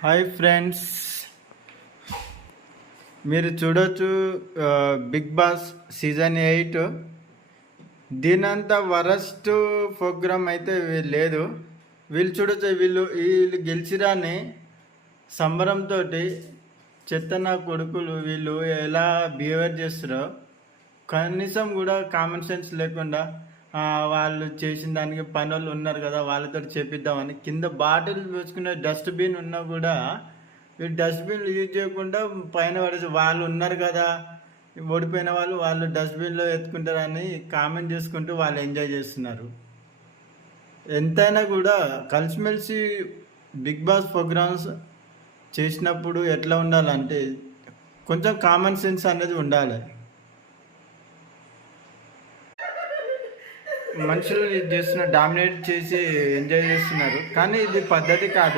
Hi friends, మీరు చూడొచ్చు. Bigg Boss season 8 దీనంత వరస్ట్ ప్రోగ్రామ్ అయితే లేదు. వీళ్ళు చూడొచ్చు, వీళ్ళు గెలిచిరాని సంబరంతో చెత్త కొడుకులు వీళ్ళు ఎలా బిహేవియర్ చేస్తారో కనీసం కూడా కామన్ సెన్స్ లేకుండా వాళ్ళు చేసిన దానికి పనులు ఉన్నారు కదా, వాళ్ళతో చేపిద్దామని కింద బాటిల్ వేసుకునే డస్ట్బిన్ ఉన్నా కూడా ఈ డస్ట్బిన్ యూజ్ చేయకుండా పైన పడేసి, వాళ్ళు ఉన్నారు కదా ఓడిపోయిన వాళ్ళు డస్ట్బిన్లో ఎత్తుకుంటారని కామెంట్ చేసుకుంటూ వాళ్ళు ఎంజాయ్ చేస్తున్నారు. ఎంతైనా కూడా కలిసిమెలిసి బిగ్ బాస్ ప్రోగ్రామ్స్ చేసినప్పుడు ఎట్లా ఉండాలంటే కొంచెం కామన్ సెన్స్ అనేది ఉండాలి. మనుషులు ఇది చేస్తున్న డామినేట్ చేసి ఎంజాయ్ చేస్తున్నారు, కానీ ఇది పద్ధతి కాదు.